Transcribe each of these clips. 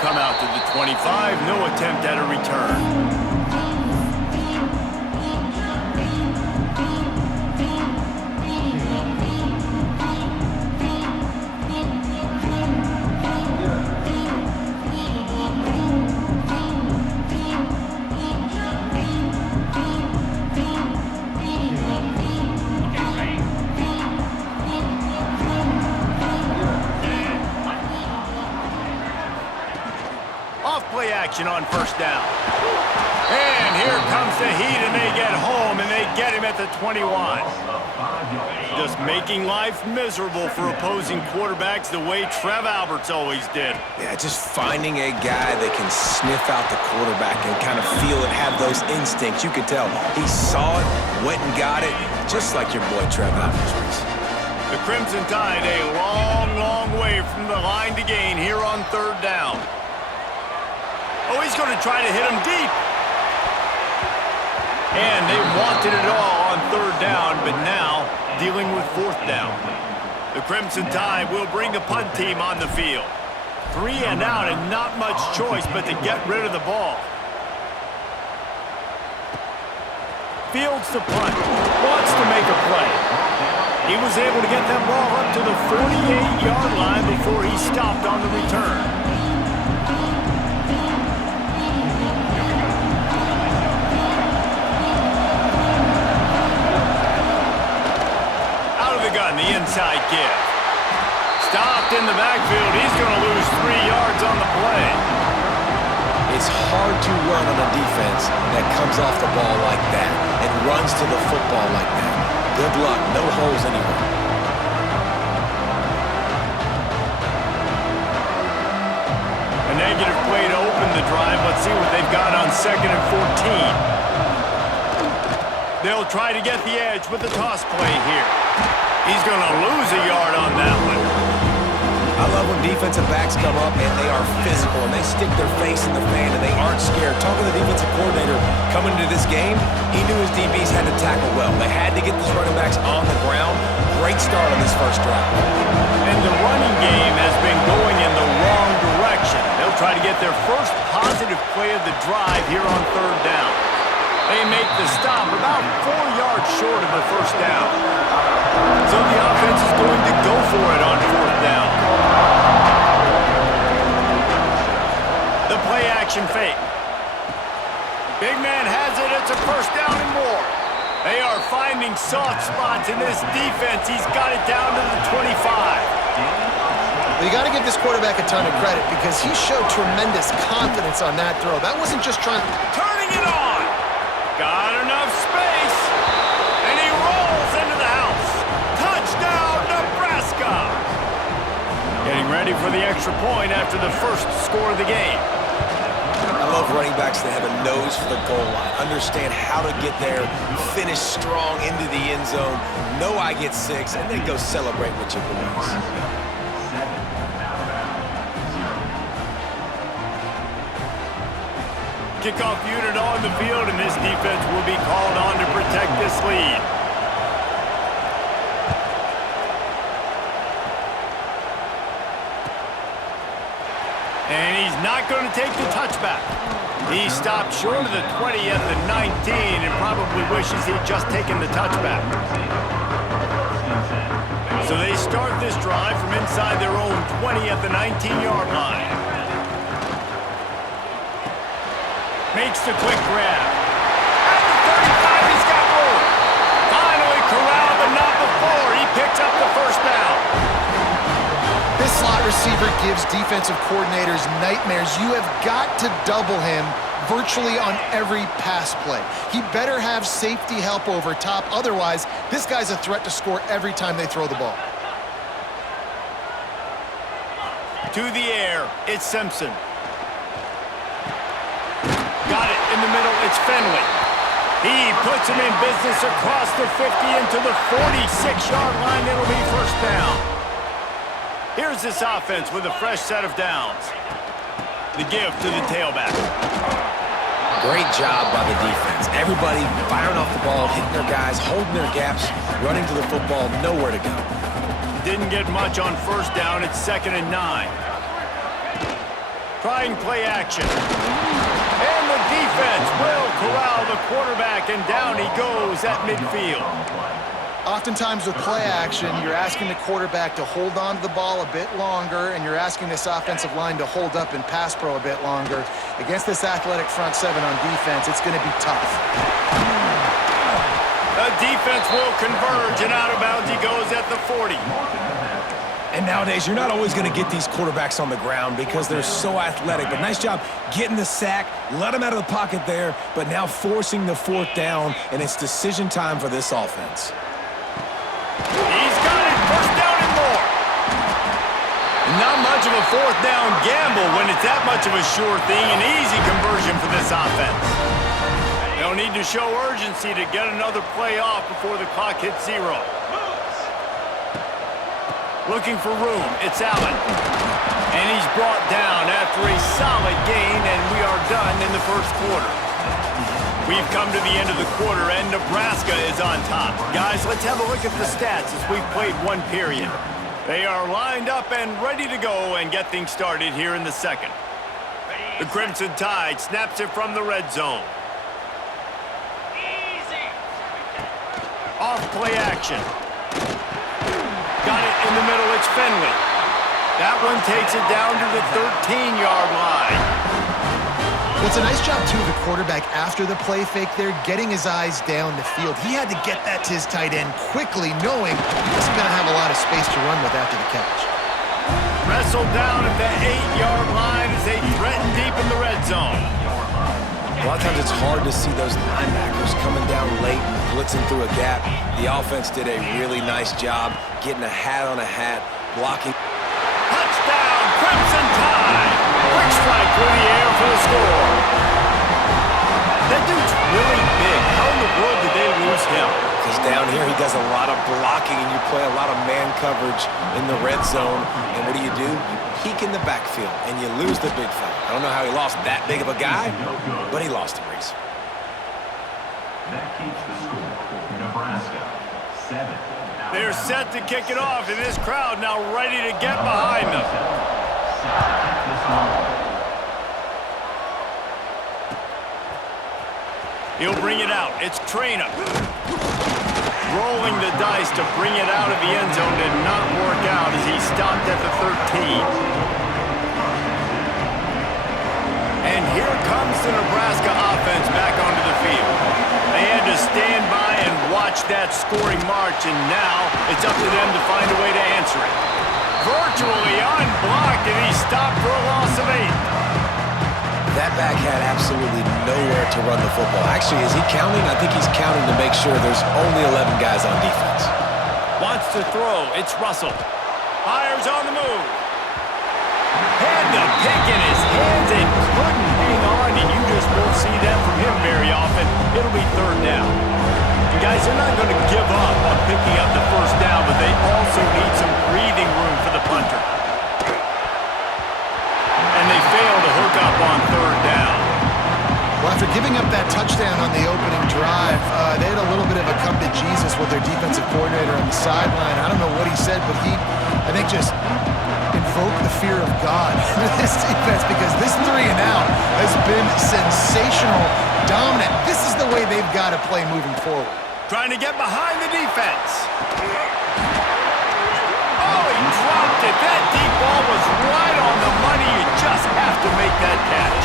come out to the 25. No attempt at a return. Play action on first down. And here comes the heat, and they get home, and they get him at the 21. Just making life miserable for opposing quarterbacks the way Trev Alberts always did. Yeah, just finding a guy that can sniff out the quarterback and kind of feel it, have those instincts. You could tell he saw it, went and got it, just like your boy Trev Alberts was. The Crimson Tide a long, long way from the line to gain here on third down. Oh, he's going to try to hit him deep. And they wanted it all on third down, but now dealing with fourth down. The Crimson Tide will bring the punt team on the field. 3 and out and not much choice but to get rid of the ball. Fields to punt. Wants to make a play. He was able to get that ball up to the 48-yard line before he stopped on the return. The inside give. Stopped in the backfield. He's going to lose 3 yards on the play. It's hard to run on a defense that comes off the ball like that and runs to the football like that. Good luck. No holes anywhere. A negative play to open the drive. Let's see what they've got on 2nd and 14. They'll try to get the edge with the toss play here. He's going to lose a yard on that one. I love when defensive backs come up and they are physical and they stick their face in the fan and they aren't scared. Talking to the defensive coordinator coming into this game, he knew his DBs had to tackle well. They had to get these running backs on the ground. Great start on this first drive. And the running game has been going in the wrong direction. They'll try to get their first positive play of the drive here on third down. They make the stop about 4 yards short of the first down. So the offense is going to go for it on fourth down. The play action fake. Big man has it. It's a first down and more. They are finding soft spots in this defense. He's got it down to the 25. Well, you got to give this quarterback a ton of credit because he showed tremendous confidence on that throw. That wasn't just trying... Turning it on. Got enough space. And he rolls into the house. Touchdown, Nebraska. Getting ready for the extra point after the first score of the game. I love running backs that have a nose for the goal line, understand how to get there, finish strong into the end zone, know I get 6, and then go celebrate with your boys. Kickoff unit on the field, and this defense will be called on to protect this lead. And he's not going to take the touchback. He stopped short of the 20 at the 19 and probably wishes he'd just taken the touchback. So they start this drive from inside their own 20 at the 19-yard line. Makes the quick grab. At the 35, he's got room. Finally corralled, but not before. He picks up the first down. This slot receiver gives defensive coordinators nightmares. You have got to double him virtually on every pass play. He better have safety help over top. Otherwise, this guy's a threat to score every time they throw the ball. To the air, it's Simpson. Got it in the middle, it's Finley. He puts him in business across the 50 into the 46-yard line. It'll be first down. Here's this offense with a fresh set of downs. The give to the tailback. Great job by the defense. Everybody firing off the ball, hitting their guys, holding their gaps, running to the football, nowhere to go. Didn't get much on first down. It's 2nd and 9. Trying play action. And the defense will corral the quarterback, and down he goes at midfield. Oftentimes with play action, you're asking the quarterback to hold on to the ball a bit longer, and you're asking this offensive line to hold up in pass pro a bit longer. Against this athletic front seven on defense, it's going to be tough. The defense will converge, and out of bounds he goes at the 40. And nowadays, you're not always going to get these quarterbacks on the ground because they're so athletic. But nice job getting the sack, let them out of the pocket there, but now forcing the fourth down, and it's decision time for this offense. He's got it, first down and more. Not much of a fourth down gamble when it's that much of a sure thing, an easy conversion for this offense. They'll need to show urgency to get another play off before the clock hits 0. Looking for room, it's Allen. And he's brought down after a solid gain, and we are done in the first quarter. We've come to the end of the quarter, and Nebraska is on top. Guys, let's have a look at the stats as we've played one period. They are lined up and ready to go and get things started here in the second. The Crimson Tide snaps it from the red zone. Off play action. Got it in the middle, it's Finley. That one takes it down to the 13-yard line. Well, it's a nice job, too, of the quarterback after the play fake there, getting his eyes down the field. He had to get that to his tight end quickly, knowing he wasn't going to have a lot of space to run with after the catch. Wrestled down at the 8-yard line as they threaten deep in the red zone. A lot of times it's hard to see those linebackers coming down late, blitzing through a gap. The offense did a really nice job getting a hat on a hat, blocking. Touchdown, Crimson Tide! Quick strike through the air for the score. That dude's really big. How in the world did they lose him? Because down here he does a lot of blocking, and you play a lot of man coverage in the red zone. And what do? You peek in the backfield, and you lose the big fella. I don't know how he lost that big of a guy, but he lost a race. That keeps the score. Nebraska, 7. They're set to kick it off, and this crowd now ready to get behind them. He'll bring it out. It's Traynor. Rolling the dice to bring it out of the end zone did not work out as he stopped at the 13. And here comes the Nebraska offense back onto the field. They had to stand by and watch that scoring march, and now it's up to them to find a way to answer it. Virtually unblocked, and he stopped for a loss of 8. That back had absolutely nowhere to run the football. Actually, is he counting? I think he's counting to make sure there's only 11 guys on defense. Wants to throw. It's Russell. Fires on the move. Had the pick in his hands and couldn't hang on, and you just won't see that from him very often. It'll be third down. And guys, they're not going to give up on picking up the first down, but they also need some breathing room for the punter. And they fail to hook up on third down. Well, after giving up that touchdown on the opening drive, they had a little bit of a come to Jesus with their defensive coordinator on the sideline. I don't know what he said, but he, I think, just invoked the fear of God in this defense, because this 3 and out has been sensational, dominant. This is the way they've got to play moving forward. Trying to get behind the defense. Oh, he dropped it. That deep ball was right on the money. You just have to make that catch.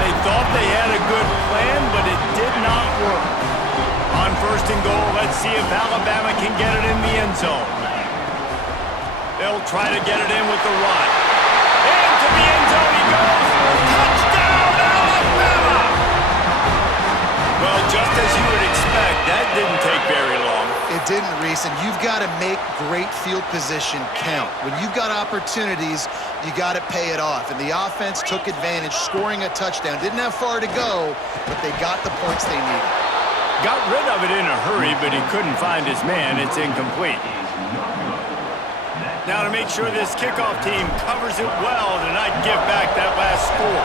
They thought they had a good plan, but it did not work. On first and goal, let's see if Alabama can get it in the end zone. They'll try to get it in with the run. Into the end zone he goes. Touchdown, Alabama! Well, just as you would expect, that didn't take very long. It didn't, Reese, and you've got to make great field position count. When you've got opportunities, you got to pay it off. And the offense took advantage, scoring a touchdown. Didn't have far to go, but they got the points they needed. Got rid of it in a hurry, but he couldn't find his man. It's incomplete. Now to make sure this kickoff team covers it well to not give back that last score.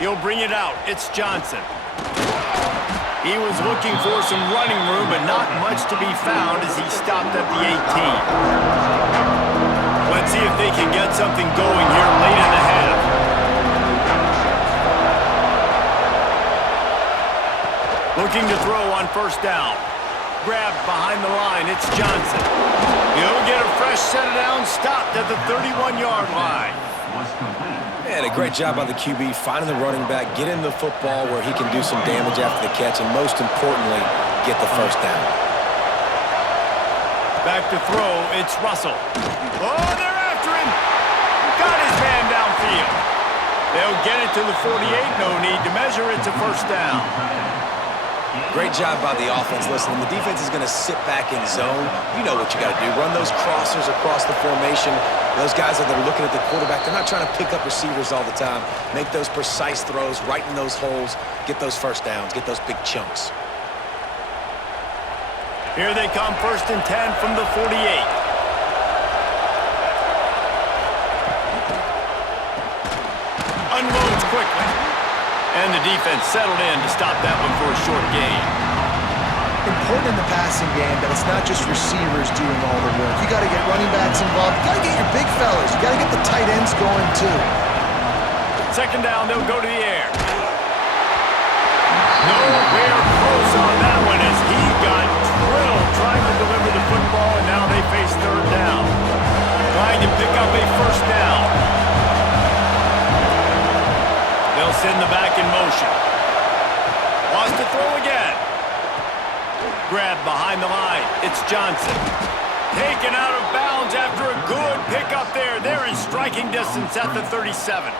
He'll bring it out. It's Johnson. He was looking for some running room, but not much to be found as he stopped at the 18. Let's see if they can get something going here late in the half. Looking to throw on first down. Grabbed behind the line, it's Johnson. He'll get a fresh set of downs, stopped at the 31-yard line. Was complete. Man, a great job by the QB, finding the running back, getting the football where he can do some damage after the catch, and most importantly, get the first down. Back to throw, it's Russell. Oh, they're after him. Got his man downfield. They'll get it to the 48, no need to measure, it's a first down. Great job by the offense. Listen, the defense is going to sit back in zone. You know what you got to do. Run those crossers across the formation. Those guys that are looking at the quarterback, they're not trying to pick up receivers all the time. Make those precise throws, right in those holes, get those first downs, get those big chunks. Here they come, 1st and 10 from the 48. Unloads quickly. And the defense settled in to stop that one for a short gain. Important in the passing game that it's not just receivers doing all the work. You got to get running backs involved. You got to get your big fellas. You got to get the tight ends going too. 2nd down, they'll go to the air. Nowhere close on that one as he got drilled trying to deliver the football, and now they face 3rd down. Trying to pick up a first down. They'll send the back in motion. Wants to throw again. Grabbed behind the line. It's Johnson. Taken out of bounds after a good pickup there. They're in striking distance at the 37.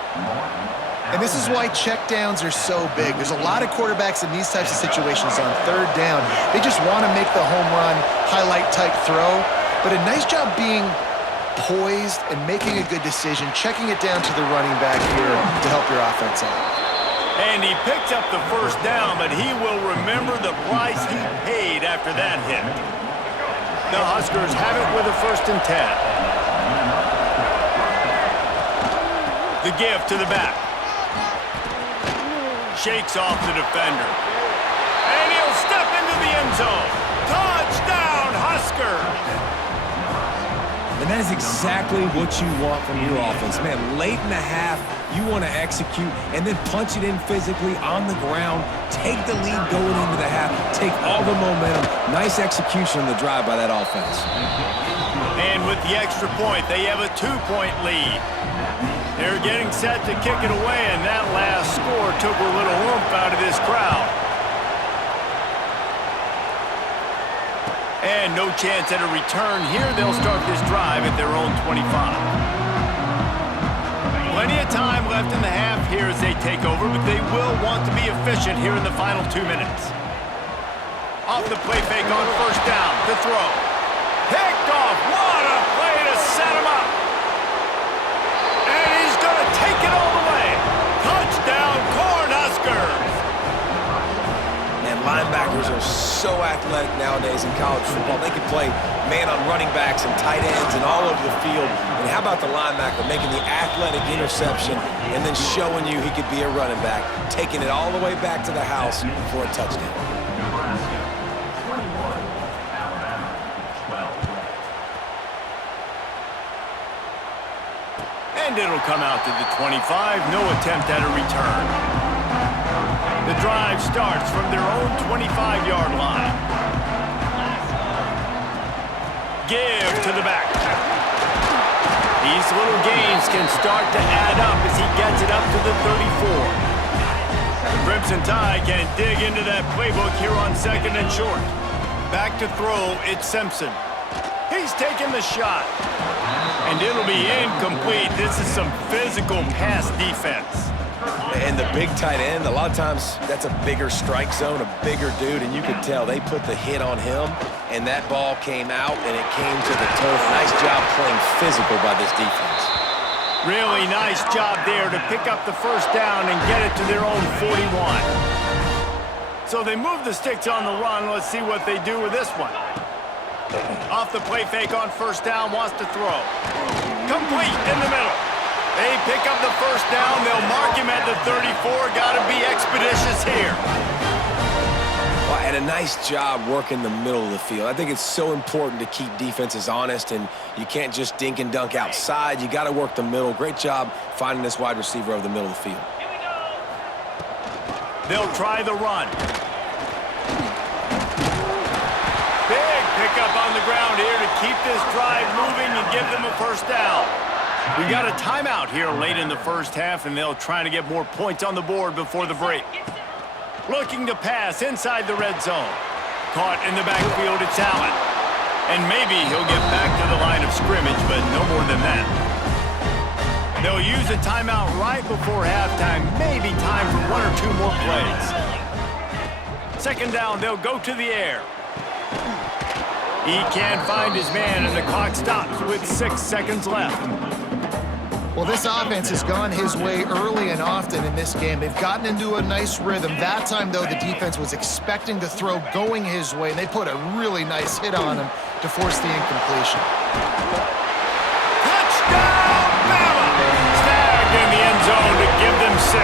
And this is why checkdowns are so big. There's a lot of quarterbacks in these types of situations on 3rd down. They just want to make the home run, highlight type throw. But a nice job being poised and making a good decision, checking it down to the running back here to help your offense out. And he picked up the first down, but he will remember the price he paid after that hit. The Huskers have it with a 1st and 10. The give to the back. Shakes off the defender. And he'll step into the end zone. Touchdown, Huskers! And that is exactly what you want from your offense. Man, late in the half, you want to execute and then punch it in physically on the ground. Take the lead going into the half. Take all the momentum. Nice execution on the drive by that offense. And with the extra point, they have a 2-point lead. They're getting set to kick it away, and that last score took a little oomph out of this crowd. And no chance at a return here. They'll start this drive at their own 25. Plenty of time left in the half here as they take over, but they will want to be efficient here in the final 2 minutes. Off the play fake on first down. The throw. Picked off. What a play to set him up. And he's going to take it all the way. Touchdown, Cornhuskers. And linebackers are so athletic nowadays in college football. They can play man on running backs and tight ends and all over the field. And how about the linebacker making the athletic interception and then showing you he could be a running back, taking it all the way back to the house for a touchdown. Nebraska 21, Alabama 12. And it'll come out to the 25. No attempt at a return. The drive starts from their own 25-yard line. Give to the back. These little gains can start to add up as he gets it up to the 34. The Crimson Tide can dig into that playbook here on 2nd and short. Back to throw, it's Simpson. He's taking the shot. And it'll be incomplete. This is some physical pass defense. And the big tight end, a lot of times that's a bigger strike zone, a bigger dude, and you could tell they put the hit on him, and that ball came out, and it came to the turf. Nice job playing physical by this defense. Really nice job there to pick up the first down and get it to their own 41. So they move the sticks on the run. Let's see what they do with this one. Off the play fake on first down, wants to throw. Complete in the middle. They pick up the first down. They'll mark him at the 34. Got to be expeditious here. and a nice job working the middle of the field. I think it's so important to keep defenses honest, and you can't just dink and dunk outside. You got to work the middle. Great job finding this wide receiver over the middle of the field. They'll try the run. Big pickup on the ground here to keep this drive moving and give them a first down. We got a timeout here late in the first half, and they'll try to get more points on the board before the break. Looking to pass inside the red zone. Caught in the backfield, it's Allen. And maybe he'll get back to the line of scrimmage, but no more than that. They'll use a timeout right before halftime. Maybe time for one or two more plays. Second down, they'll go to the air. He can't find his man, and the clock stops with 6 seconds left. Well, this offense has gone his way early and often in this game. They've gotten into a nice rhythm. That time, though, the defense was expecting the throw going his way, and they put a really nice hit on him to force the incompletion. Touchdown, Bama! Snagged in the end zone to give them 6.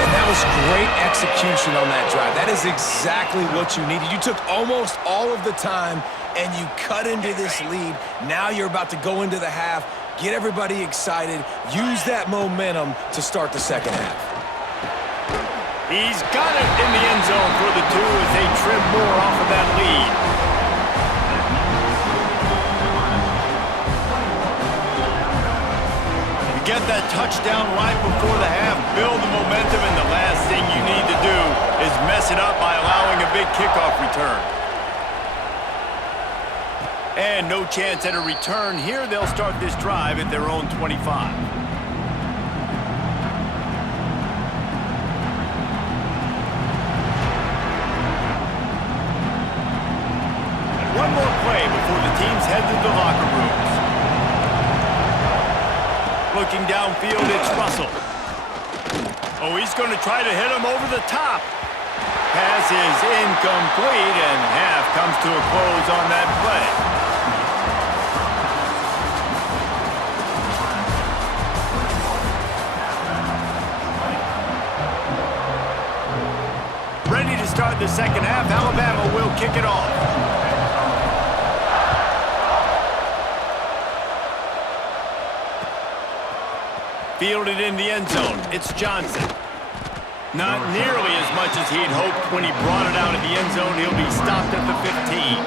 And that was great execution on that drive. That is exactly what you needed. You took almost all of the time, and you cut into this lead. Now you're about to go into the half. Get everybody excited. Use that momentum to start the second half. He's got it in the end zone for the 2 as they trim more off of that lead. You get that touchdown right before the half, build the momentum, and the last thing you need to do is mess it up by allowing a big kickoff return. And no chance at a return here. They'll start this drive at their own 25. One more play before the teams head to the locker rooms. Looking downfield, it's Russell. Oh, he's going to try to hit him over the top. Pass is incomplete, and half comes to a close on that play. Ready to start the second half. Alabama will kick it off. Fielded in the end zone. It's Johnson. Not nearly as much as he'd hoped when he brought it out of the end zone. He'll be stopped at the 15.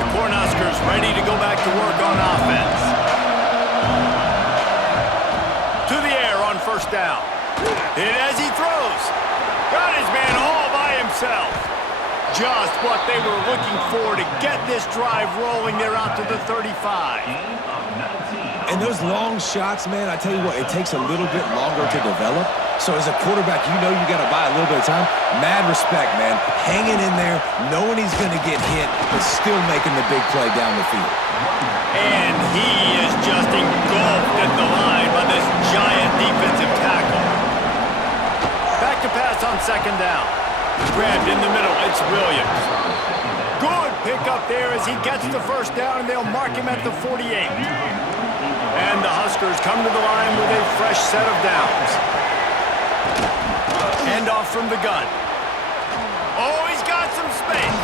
The Cornhuskers ready to go back to work on offense. To the air on first down. Hit as he throws. Got his man all by himself. Just what they were looking for to get this drive rolling. They're out to the 35. And those long shots, man, I tell you what, it takes a little bit longer to develop. So as a quarterback, you know you got to buy a little bit of time. Mad respect, man. Hanging in there, knowing he's going to get hit, but still making the big play down the field. And he is just engulfed at the line by this giant defensive tackle. Back to pass on second down. Grabbed in the middle, it's Williams. Good pickup there as he gets the first down, and they'll mark him at the 48. And the Huskers come to the line with a fresh set of downs. Hand off from the gun. Oh, he's got some space.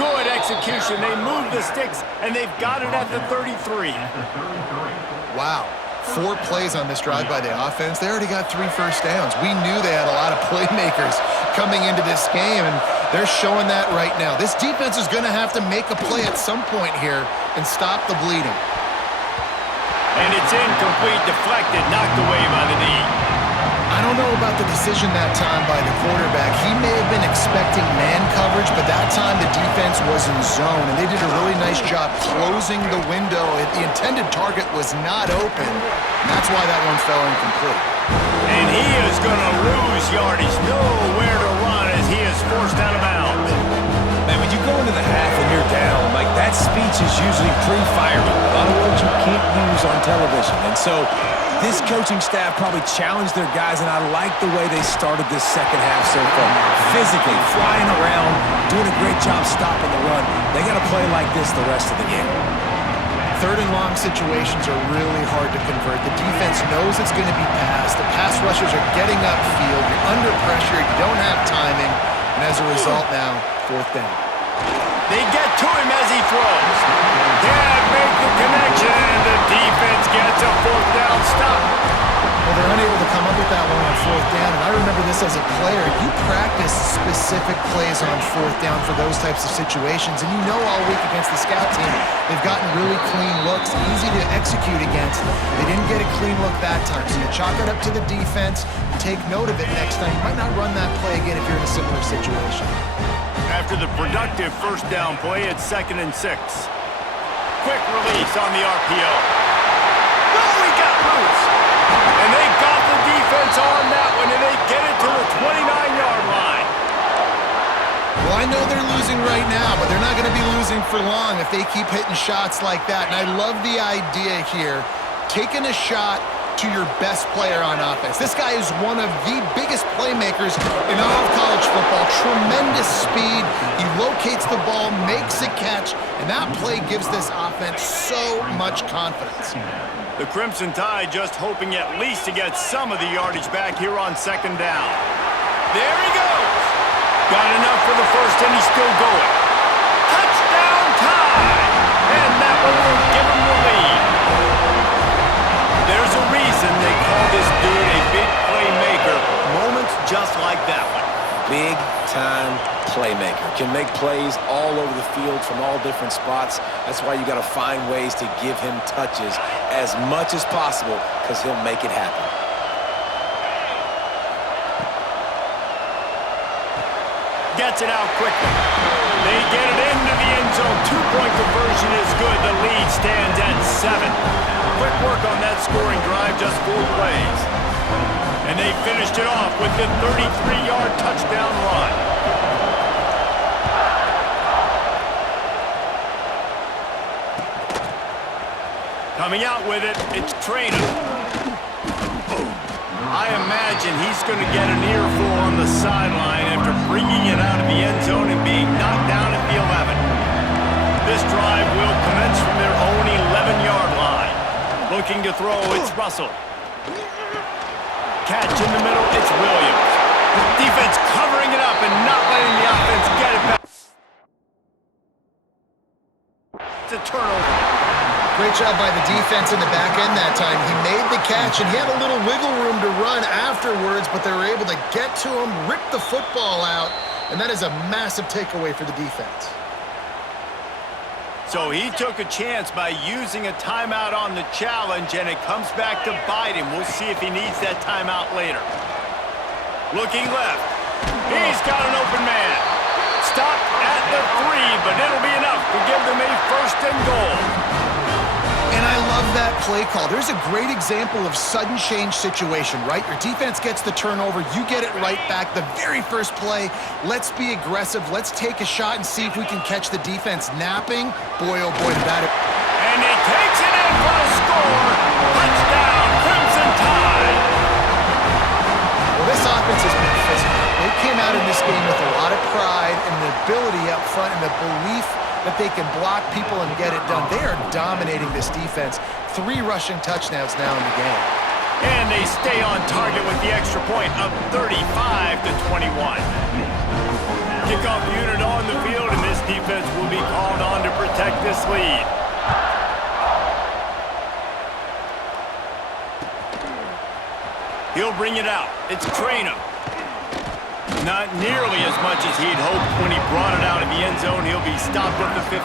Good execution. They move the sticks, and they've got it at the 33. Wow. 4 plays on this drive by the offense. They already got 3 first downs. We knew they had a lot of playmakers coming into this game, and they're showing that right now. This defense is going to have to make a play at some point here and stop the bleeding. And it's incomplete, deflected, knocked away by the knee. I don't know about the decision that time by the quarterback. He may have been expecting man coverage, but that time the defense was in zone, and they did a really nice job closing the window. The intended target was not open, and that's why that one fell incomplete. And he is going to lose yardage, nowhere to run as he is forced out of bounds. Man, when you go into the half and you're down, like that speech is usually pre-firing. A lot of words you can't use on television. And so this coaching staff probably challenged their guys, and I like the way they started this second half so far. Physically, flying around, doing a great job stopping the run. They got to play like this the rest of the game. Third and long situations are really hard to convert. The defense knows it's going to be passed. The pass rushers are getting upfield. You're under pressure. You don't have timing. And as a result now, fourth down. They get to him as he throws. Can't make the connection, and the defense gets a fourth down stop. Well, they're unable to come up with that one on fourth down, and I remember this as a player. You practice specific plays on fourth down for those types of situations, and you know all week against the scout team, they've gotten really clean looks, easy to execute against. They didn't get a clean look that time, so you chalk it up to the defense, take note of it next time. You might not run that play again if you're in a similar situation. After the productive first down play, it's 2nd and 6. Quick release on the RPO. Oh, he got loose. And they got the defense on that one, and they get it to the 29-yard line. Well, I know they're losing right now, but they're not going to be losing for long if they keep hitting shots like that. And I love the idea here, taking a shot to your best player on offense. This guy is one of the biggest playmakers in all of college football. Tremendous speed. He locates the ball, makes a catch, and that play gives this offense so much confidence. The Crimson Tide just hoping at least to get some of the yardage back here on 2nd down. There he goes. Got enough for the first, and he's still going. Touchdown Tide! And that one will give him the lead. There's a reason they call this dude a big playmaker. Moments just like that one. Big-time playmaker. Can make plays all over the field from all different spots. That's why you got to find ways to give him touches as much as possible, because he'll make it happen. Gets it out quickly. They get it into the end zone. 2-point conversion is good. The lead stands at 7. Quick work on that scoring drive, just 4 plays. And they finished it off with the 33-yard touchdown run. Coming out with it, it's Traynor. I imagine he's going to get an earful on the sideline after bringing it out of the end zone and being knocked down at the 11. This drive will commence from their own 11-yard line. Looking to throw, it's Russell. Catch in the middle, it's Williams. Defense covering it up and not letting the offense get it back. It's a turnover. Great job by the defense in the back end that time. He made the catch, and he had a little wiggle room to run afterwards, but they were able to get to him, rip the football out, and that is a massive takeaway for the defense. So he took a chance by using a timeout on the challenge, and it comes back to bite him. We'll see if he needs that timeout later. Looking left. He's got an open man. Stopped at the 3, but it'll be enough to give them a 1st and goal. And I love that play call. There's a great example of sudden change situation, right? Your defense gets the turnover, you get it right back. The very first play, let's be aggressive. Let's take a shot and see if we can catch the defense napping. Boy, oh boy, did that. And he takes it in for a score. Touchdown, Crimson Tide. Well, this offense has been physical. They came out in this game with a lot of pride and the ability up front and the belief that they can block people and get it done. They are dominating this defense. 3 rushing touchdowns now in the game. And they stay on target with the extra point of 35-21. Kickoff unit on the field, and this defense will be called on to protect this lead. He'll bring it out. It's Traynor. Not nearly as much as he'd hoped when he brought it out of the end zone. He'll be stopped at the 15.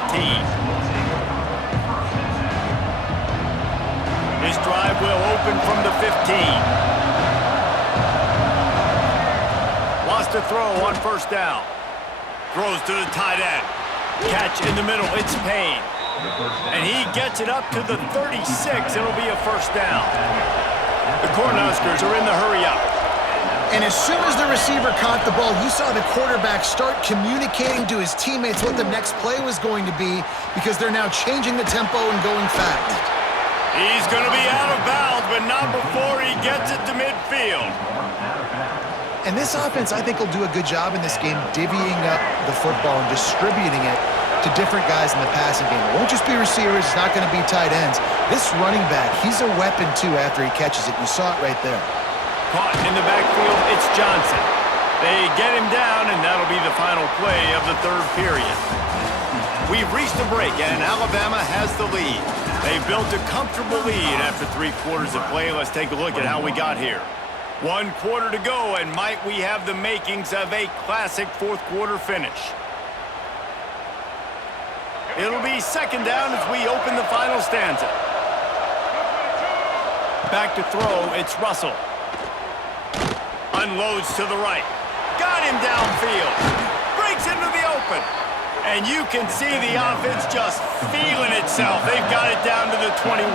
This drive will open from the 15. Lost a throw on 1st down. Throws to the tight end. Catch in the middle. It's Payne. And he gets it up to the 36. It'll be a 1st down. The Cornhuskers are in the hurry-up. And as soon as the receiver caught the ball, you saw the quarterback start communicating to his teammates what the next play was going to be, because they're now changing the tempo and going fast. He's going to be out of bounds, but not before he gets it to midfield. And this offense, I think, will do a good job in this game divvying up the football and distributing it. to different guys in the passing game. It won't just be receivers. It's not going to be tight ends. This running back, he's a weapon, too, after he catches it. You saw it right there. Caught in the backfield, it's Johnson. They get him down, and that'll be the final play of the third period. We've reached a break, and Alabama has the lead. They've built a comfortable lead after 3 quarters of play. Let's take a look at how we got here. 1 quarter to go, and might we have the makings of a classic fourth-quarter finish. It'll be second down as we open the final stanza. Back to throw, it's Russell. Unloads to the right. Got him downfield. Breaks into the open. And you can see the offense just feeling itself. They've got it down to the 21.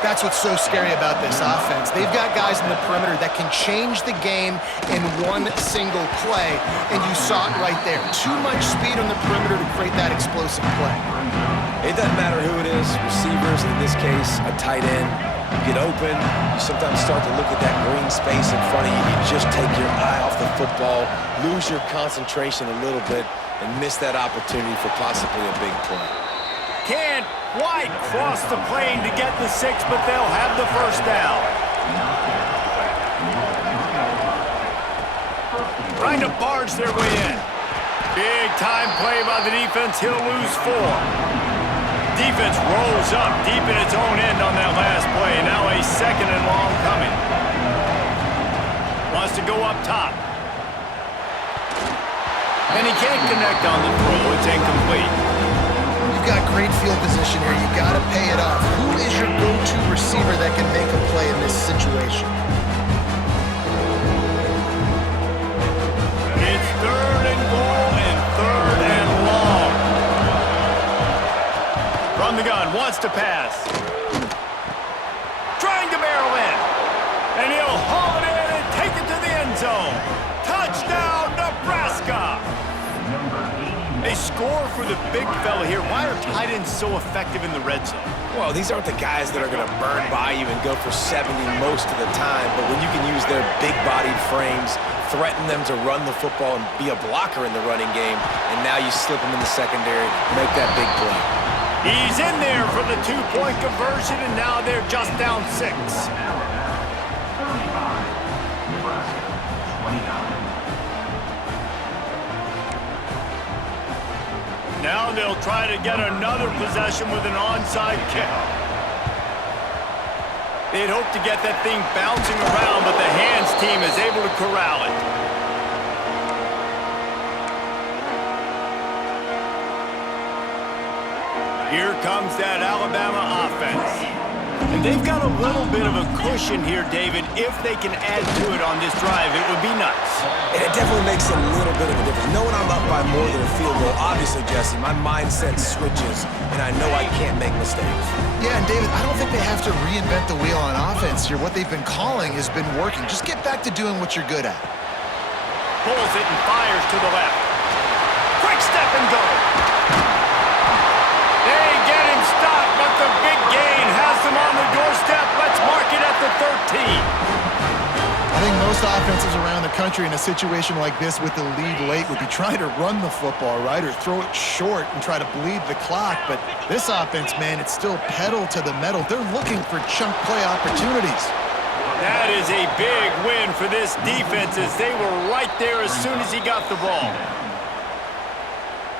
That's what's so scary about this offense. They've got guys in the perimeter that can change the game in one single play, and you saw it right there. Too much speed on the perimeter to create that explosive play. It doesn't matter who it is, receivers, in this case, a tight end. You get open, you sometimes start to look at that green space in front of you. You just take your eye off the football, lose your concentration a little bit, and miss that opportunity for possibly a big play. Can't quite cross the plane to get the 6, but they'll have the first down. Trying to barge their way in. Big time play by the defense. He'll lose 4. Defense rolls up deep in its own end on that last play. Now a second and long coming. Wants to go up top. And he can't connect on the throw. It's incomplete. You've got great field position here. You got to pay it off. Who is your go-to receiver that can make a play in this situation? It's third and goal and third and long. From the gun, wants to pass. Trying to barrel in. And he'll haul it in and take it to the end zone. Touchdown, Nebraska! They score for the big fella here. Why are tight ends so effective in the red zone? Well, these aren't the guys that are going to burn by you and go for 70 most of the time, but when you can use their big-bodied frames, threaten them to run the football and be a blocker in the running game, and now you slip them in the secondary, make that big play. He's in there for the 2-point conversion, and now they're just down 6. Now they'll try to get another possession with an onside kick. They'd hope to get that thing bouncing around, but the hands team is able to corral it. Here comes that Alabama offense. And they've got a little bit of a cushion here, David. If they can add to it on this drive, it would be nuts. And it definitely makes a little bit of a difference. Knowing I'm up by more than a field goal, obviously, Jesse, my mindset switches, and I know I can't make mistakes. Yeah, and David, I don't think they have to reinvent the wheel on offense here. What they've been calling has been working. Just get back to doing what you're good at. Pulls it and fires to the left. Quick step and go. They get him stopped, but the big gain has them on the doorstep. Let's mark it at the 13. I think most offenses around the country in a situation like this with the lead late would be trying to run the football, right, or throw it short and try to bleed the clock. But this offense, man, it's still pedal to the metal. They're looking for chunk play opportunities. That is a big win for this defense as they were right there as soon as he got the ball.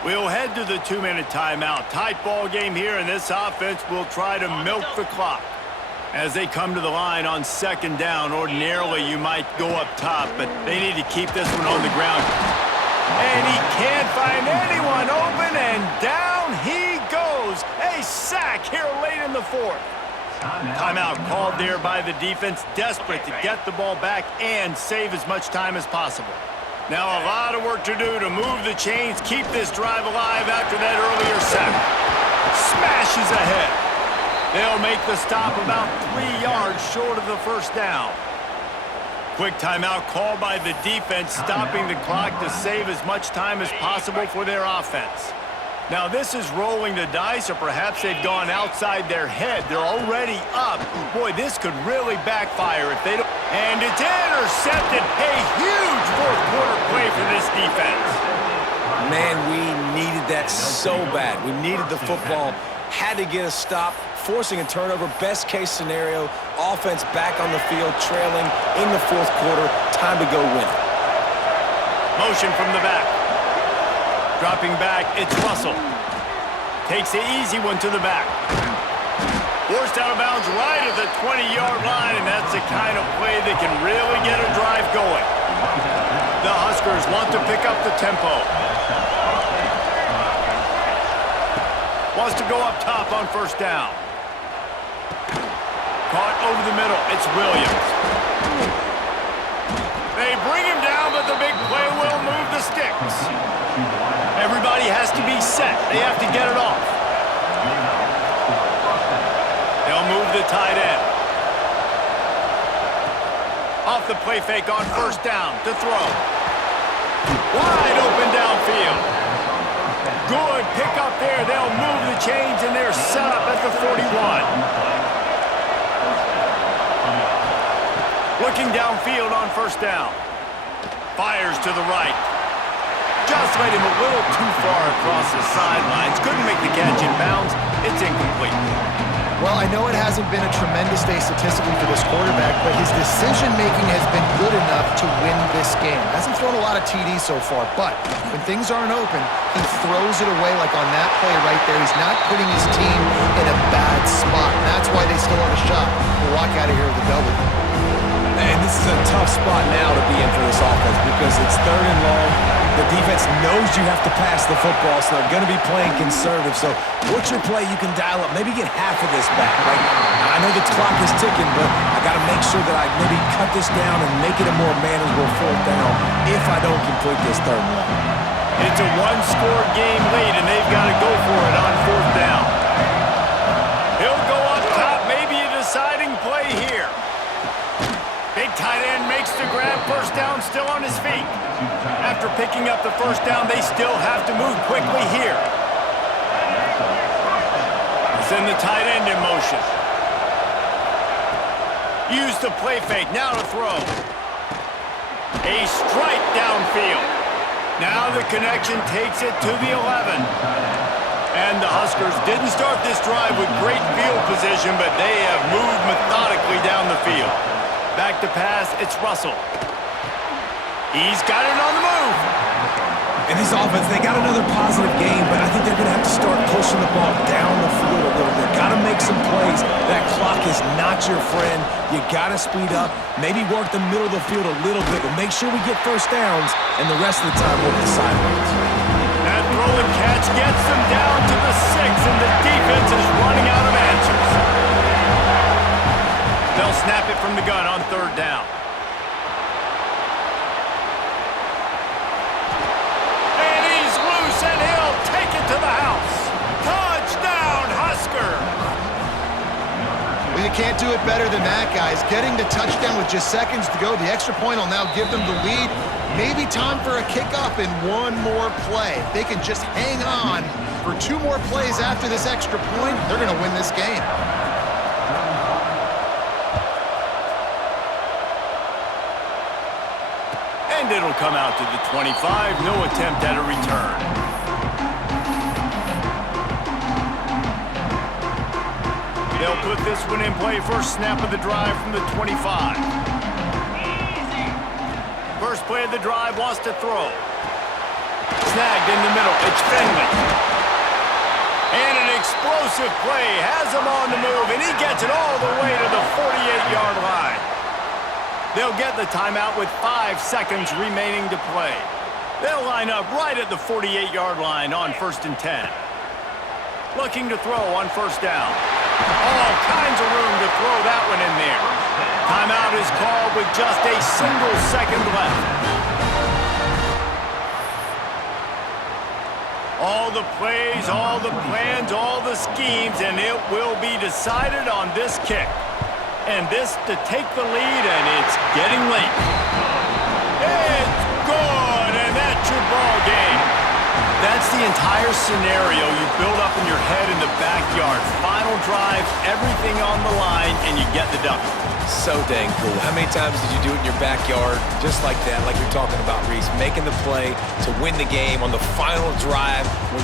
We'll head to the 2-minute timeout. Tight ball game here, and this offense will try to milk the clock. As they come to the line on second down, ordinarily you might go up top, but they need to keep this one on the ground. And he can't find anyone open, and down he goes. A sack here late in the 4th. Timeout called there by the defense, desperate to get the ball back and save as much time as possible. Now a lot of work to do to move the chains, keep this drive alive after that earlier sack. Smashes ahead. They'll make the stop about 3 yards short of the first down. Quick timeout called by the defense, stopping the clock to save as much time as possible for their offense. Now this is rolling the dice, or perhaps they've gone outside their head. They're already up. Boy, this could really backfire if they don't. And it's intercepted. A huge fourth-quarter play for this defense. Man, we needed that so bad. We needed the football, had to get a stop, forcing a turnover. Best case scenario, offense back on the field, trailing in the fourth quarter. Time to go win it. Motion from the back. Dropping back, it's Russell. Takes the easy one to the back. Forced out of bounds right at the 20-yard line, and that's the kind of play that can really get a drive going. The Huskers want to pick up the tempo. Wants to go up top on first down. Caught over the middle. It's Williams. They bring him down, but the big play will move the sticks. Everybody has to be set. They have to get it off. They'll move the tight end. Off the play fake on first down to throw. Wide open downfield. Good pick up there. They'll move the chains, and they're set up at the 41. Looking downfield on first down. Fires to the right. Just led him a little too far across the sidelines. Couldn't make the catch in bounds. It's incomplete. Well, I know it hasn't been a tremendous day statistically for this quarterback, but his decision-making has been good enough to win this game. Hasn't thrown a lot of TDs so far, but when things aren't open, he throws it away like on that play right there. He's not putting his team in a bad spot, and that's why they still have a shot to walk out of here with a W. And this is a tough spot now to be in for this offense because it's third and long. The defense knows you have to pass the football, so they're going to be playing conservative. So what's your play you can dial up? Maybe get half of this back. Like, I know the clock is ticking, but I got to make sure that I maybe cut this down and make it a more manageable fourth down if I don't complete this third and long. It's a one-score game lead, and they've got to go for it on fourth down. He'll go up top, maybe a deciding play here. Big tight end makes the grab, first down, still on his feet. After picking up the first down, they still have to move quickly here. Send the tight end in motion. Use the play fake, now to throw. A strike downfield. Now the connection takes it to the 11. And the Huskers didn't start this drive with great field position, but they have moved methodically down the field. Back to pass, it's Russell. He's got it on the move. And this offense, they got another positive game, but I think they're going to have to start pushing the ball down the field a little bit. Got to make some plays. That clock is not your friend. You got to speed up, maybe work the middle of the field a little bit, but make sure we get first downs, and the rest of the time work the sidelines. That throw and catch gets them down to the 6, and the defense is running out of answers. They'll snap it from the gun on third down. And he's loose, and he'll take it to the house. Touchdown, Husker! Well, you can't do it better than that, guys. Getting the touchdown with just seconds to go, the extra point will now give them the lead. Maybe time for a kickoff and one more play. If they can just hang on for 2 more plays after this extra point, they're going to win this game. And it'll come out to the 25. No attempt at a return. They'll put this one in play. First snap of the drive from the 25. First play of the drive, wants to throw. Snagged in the middle. It's Finley. And an explosive play. Has him on the move, and he gets it all the way to the 48-yard line. They'll get the timeout with 5 seconds remaining to play. They'll line up right at the 48-yard line on 1st and 10. Looking to throw on first down. All kinds of room to throw that one in there. Timeout is called with just a single second left. All the plays, all the plans, all the schemes, and it will be decided on this kick. And this to take the lead, and it's getting late. It's good, and that's your ball game. That's the entire scenario you build up in your head in the backyard. Final drive, everything on the line, and you get the W. So dang cool. How many times did you do it in your backyard just like that, like you're talking about, Reese? Making the play to win the game on the final drive when